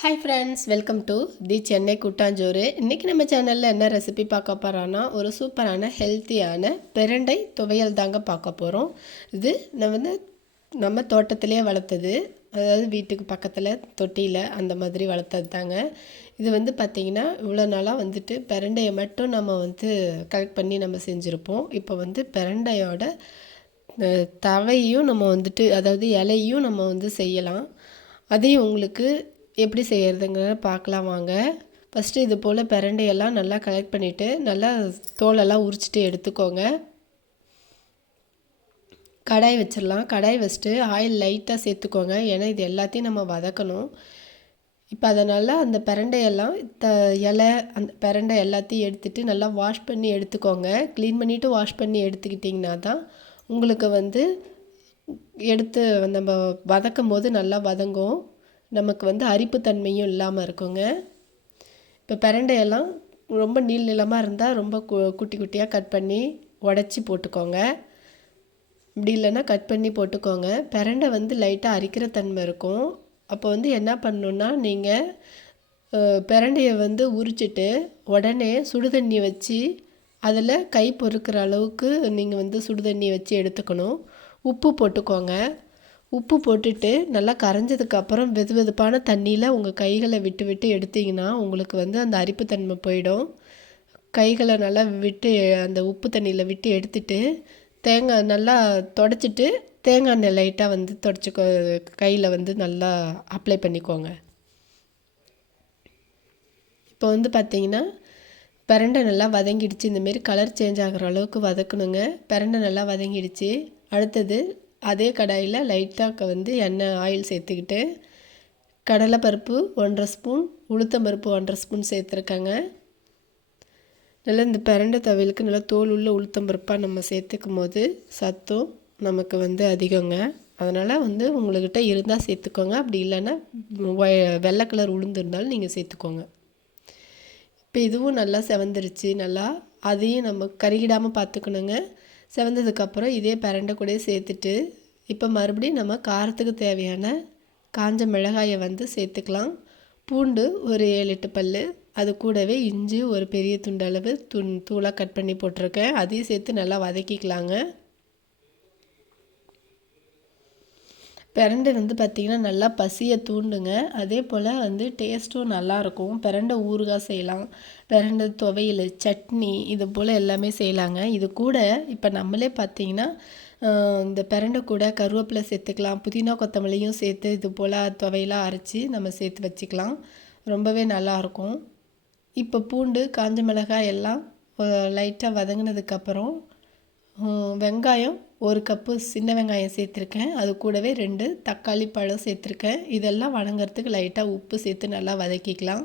Hi friends, welcome to the Chennai கூட்டாஞ்சோறு. இன்றைக்கி நம்ம சேனலில் என்ன ரெசிபி பார்க்க போகிறோன்னா, ஒரு சூப்பரான ஹெல்த்தியான பிரண்டை துவையல் தாங்க பார்க்க போகிறோம். இது நம்ம தோட்டத்திலே வளர்த்தது, அதாவது வீட்டுக்கு பக்கத்தில் தொட்டியில் அந்த மாதிரி வளர்த்தது தாங்க. இது பார்த்திங்கன்னா இவ்வளோ நாளாக பிரண்டையை மட்டும் நம்ம கலெக்ட் பண்ணி நம்ம செஞ்சுருப்போம். இப்போ பிரண்டையோட தவையும் நம்ம அதாவது இலையும் நம்ம செய்யலாம். அதையும் உங்களுக்கு எப்படி செய்கிறதுங்கிறத பார்க்கலாம் வாங்க. ஃபஸ்ட்டு இது போல் பிரண்டையெல்லாம் நல்லா கலெக்ட் பண்ணிவிட்டு நல்லா தோலெல்லாம் உரிச்சிட்டு எடுத்துக்கோங்க. கடாய் வச்சிடலாம். கடாய் வச்சுட்டு ஆயில் லைட்டாக சேர்த்துக்கோங்க, ஏன்னா இது எல்லாத்தையும் நம்ம வதக்கணும். இப்போ அதனால் அந்த பிரண்டையெல்லாம் இலை அந்த பிரண்டை எல்லாத்தையும் எடுத்துகிட்டு நல்லா வாஷ் பண்ணி எடுத்துக்கோங்க. க்ளீன் பண்ணிவிட்டு வாஷ் பண்ணி எடுத்துக்கிட்டிங்கன்னா தான் உங்களுக்கு எடுத்து நம்ம வதக்கும் போது நல்லா வதங்கும். நமக்கு அரிப்புத்தன்மையும் இல்லாமல் இருக்குங்க. இப்போ பிரண்டையெல்லாம் ரொம்ப நீளமாக இருந்தால் ரொம்ப குட்டி குட்டியாக கட் பண்ணி உடச்சி போட்டுக்கோங்க. இப்படி இல்லைன்னா கட் பண்ணி போட்டுக்கோங்க. பிரண்டை லைட்டாக அரிக்கிற தன்மை இருக்கும். அப்போ என்ன பண்ணணுன்னா, நீங்கள் பிரண்டையை உரிச்சிட்டு உடனே சுடுதண்ணி வச்சு அதில் கை பொறுக்கிற அளவுக்கு நீங்கள் சுடுதண்ணி வச்சு எடுத்துக்கணும். உப்பு போட்டுக்கோங்க. உப்பு போட்டுட்டு நல்லா கரைஞ்சதுக்கப்புறம் வெதுவெதுப்பான தண்ணியில் உங்கள் கைகளை விட்டு விட்டு எடுத்திங்கன்னா உங்களுக்கு அந்த அரிப்புத்தன்மை போயிடும். கைகளை நல்லா விட்டு அந்த உப்பு தண்ணியில் விட்டு எடுத்துட்டு தேங்காய் நல்லா தொடச்சிட்டு தேங்காய் எண்ணெய் லைட்டாக தொடச்சிக்கோ, கையில் நல்லா அப்ளை பண்ணிக்கோங்க. இப்போ பார்த்திங்கன்னா பிரண்டை நல்லா வதங்கிடுச்சு. இந்தமாரி கலர் சேஞ்ச் ஆகிற அளவுக்கு வதக்கணுங்க. பிரண்டை நல்லா வதங்கிடுச்சு. அடுத்தது அதே கடாயில் லைட்டாக எண்ணெய் ஆயில் சேர்த்துக்கிட்டு கடலைப்பருப்பு 1.5 ஸ்பூன், உளுத்தம்பருப்பு 1.5 ஸ்பூன் சேர்த்துருக்கேங்க. நல்லா இந்த பிரண்டை துவையலுக்கு நல்லா தோல் உள்ள உளுத்தம்பருப்பாக நம்ம சேர்த்துக்கும் போது சத்தும் நமக்கு அதிகங்க. அதனால் உங்கள்கிட்ட இருந்தால் சேர்த்துக்கோங்க, அப்படி இல்லைன்னா வெள்ளை கலர் உளுந்து இருந்தாலும் நீங்கள் சேர்த்துக்கோங்க. இப்போ இதுவும் நல்லா செவந்துருச்சு. நல்லா அதையும் நம்ம கருகிடாமல் பார்த்துக்கணுங்க. செவந்ததுக்கப்புறம் இதே பிரண்டை கூட சேர்த்துட்டு இப்போ மறுபடியும் நம்ம காரத்துக்கு தேவையான காஞ்ச மிளகாயை சேர்த்துக்கலாம். பூண்டு ஒரு 7-8 பல், அது கூடவே இஞ்சி ஒரு பெரிய துண்டளவு தூளாக கட் பண்ணி போட்டிருக்கேன். அதையும் சேர்த்து நல்லா வதக்கிக்கலாங்க. பிரண்டை பார்த்திங்கன்னா நல்லா பசியை தூண்டுங்க. அதே போல் டேஸ்ட்டும் நல்லாயிருக்கும். பிரண்டை ஊறுகாய் செய்யலாம், பிரண்டை துவையல், சட்னி, இது போல் எல்லாமே செய்யலாங்க. இது கூட இப்போ நம்மளே பார்த்திங்கன்னா இந்த பிரண்டை கூட கருவேப்பிலை சேர்த்துக்கலாம், புதினா கொத்தமல்லியும் சேர்த்து இது போல் துவையலாக அரைச்சி நம்ம சேர்த்து வச்சுக்கலாம். ரொம்பவே நல்லாயிருக்கும். இப்போ பூண்டு காஞ்ச மிளகாய் எல்லாம் லைட்டாக வதங்கினதுக்கப்புறம் வெங்காயம் 1 கப்பு சின்ன வெங்காயம் சேர்த்துருக்கேன். அது கூடவே 2 தக்காளி பழம் சேர்த்துருக்கேன். இதெல்லாம் வதங்கிறதுக்கு லைட்டாக உப்பு சேர்த்து நல்லா வதக்கிக்கலாம்.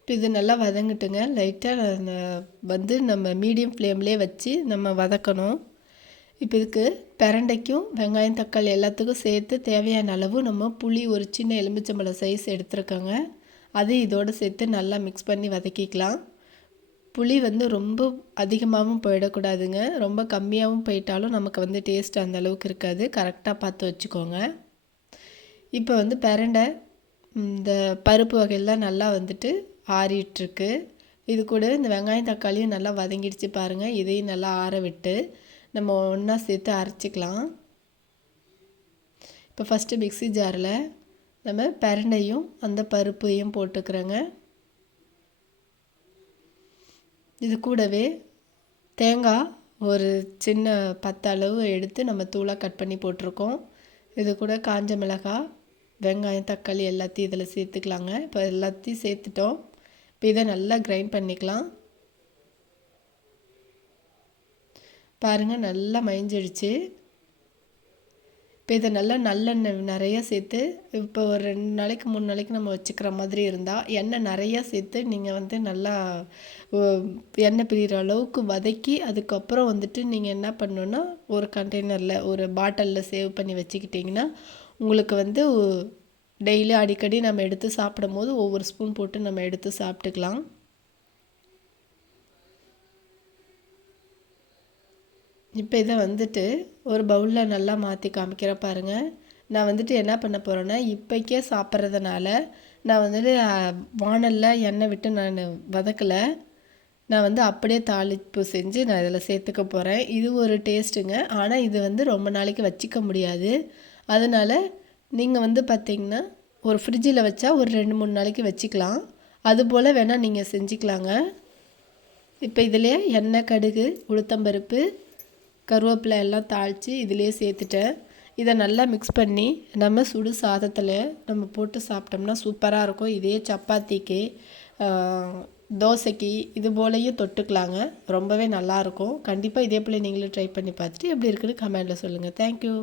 இப்போ இது நல்லா வதங்கட்டுங்க. லைட்டாக நம்ம மீடியம் ஃப்ளேம்லேயே வச்சு நம்ம வதக்கணும். இப்போ இதுக்கு பிரண்டைக்கும் வெங்காயம் தக்காளி எல்லாத்துக்கும் சேர்த்து தேவையான அளவு நம்ம புளி ஒரு சின்ன எலுமிச்சம்பழம் சைஸ் எடுத்துருக்கோங்க. அது இதோடு சேர்த்து நல்லா மிக்ஸ் பண்ணி வதக்கிக்கலாம். புளி ரொம்ப அதிகமாகவும் போயிடக்கூடாதுங்க, ரொம்ப கம்மியாகவும் போயிட்டாலும் நமக்கு டேஸ்ட் அந்த அளவுக்கு இருக்காது. கரெக்டாக பார்த்து வச்சுக்கோங்க. இப்போ பிரண்டை இந்த பருப்பு வகையெல்லாம் நல்லா ஆறிட்டுருக்கு. இது கூட இந்த வெங்காயம் தக்காளியும் நல்லா வதங்கிடுச்சு பாருங்கள். இதையும் நல்லா ஆற விட்டு நம்ம ஒன்றா சேர்த்து அரைச்சிக்கலாம். இப்போ ஃபஸ்ட்டு மிக்ஸி ஜாரில் நம்ம பிரண்டையும் அந்த பருப்பையும் போட்டுக்கிறோங்க. இது கூடவே தேங்காய் ஒரு சின்ன 10 அளவு எடுத்து நம்ம தூளாக கட் பண்ணி போட்டிருக்கோம். இது கூட காஞ்ச மிளகாய், வெங்காயம் தக்காளி எல்லாத்தையும் இதில் சேர்த்துக்கலாங்க. இப்போ எல்லாத்தையும் சேர்த்துட்டோம். இப்போ இதை நல்லா கிரைண்ட் பண்ணிக்கலாம். பாருங்கள் நல்லா மயஞ்சிடுச்சு. இப்போ இதை நல்லா நல்லெண்ணெய் நிறையா சேர்த்து, இப்போ ஒரு 2 நாளைக்கு 3 நாளைக்கு நம்ம வச்சுக்கிற மாதிரி இருந்தால் எண்ணெய் நிறையா சேர்த்து நீங்கள் நல்லா எண்ணெய் பிரிகிற அளவுக்கு வதக்கி அதுக்கப்புறம் நீங்கள் என்ன பண்ணணுன்னா ஒரு கண்டெய்னரில் ஒரு பாட்டிலில் சேவ் பண்ணி வச்சுக்கிட்டிங்கன்னா உங்களுக்கு டெய்லி அடிக்கடி நம்ம எடுத்து சாப்பிடும் போது ஒவ்வொரு ஸ்பூன் போட்டு நம்ம எடுத்து சாப்பிட்டுக்கலாம். இப்போ இதை வந்துட்டு ஒரு பவுலில் நல்லா மாற்றி காமிக்கிறேன் பாருங்கள். நான் வந்துட்டு என்ன பண்ண போகிறேன்னா, இப்போக்கே சாப்பிட்றதுனால நான் வந்துட்டு வாணலில் எண்ணெய் விட்டு நான் வதக்கலை. நான் வந்து அப்படியே தாளிப்பு செஞ்சு நான் இதில் சேர்த்துக்க போகிறேன். இது ஒரு டேஸ்ட்டுங்க. ஆனால் இது வந்து ரொம்ப நாளைக்கு வச்சுக்க முடியாது. அதனால் நீங்கள் வந்து பார்த்திங்கன்னா ஒரு ஃப்ரிட்ஜில் வச்சா ஒரு 2-3 நாளைக்கு வச்சுக்கலாம். அதுபோல் வேணால் நீங்கள் செஞ்சுக்கலாங்க. இப்போ இதிலே எண்ணெய், கடுகு, உளுத்தம்பருப்பு, கருவேப்பிலை எல்லாம் தாளித்து இதிலே சேர்த்துட்டேன். இதை நல்லா மிக்ஸ் பண்ணி நம்ம சுடு சாதத்தில் நம்ம போட்டு சாப்பிட்டோம்னா சூப்பராக இருக்கும். இதே சப்பாத்திக்கு, தோசைக்கு இது போலையும் தொட்டுக்கலாங்க. ரொம்பவே நல்லாயிருக்கும். கண்டிப்பாக இதே போல் நீங்களும் ட்ரை பண்ணி பார்த்துட்டு எப்படி இருக்குன்னு கமெண்டில் சொல்லுங்கள். தேங்க்யூ.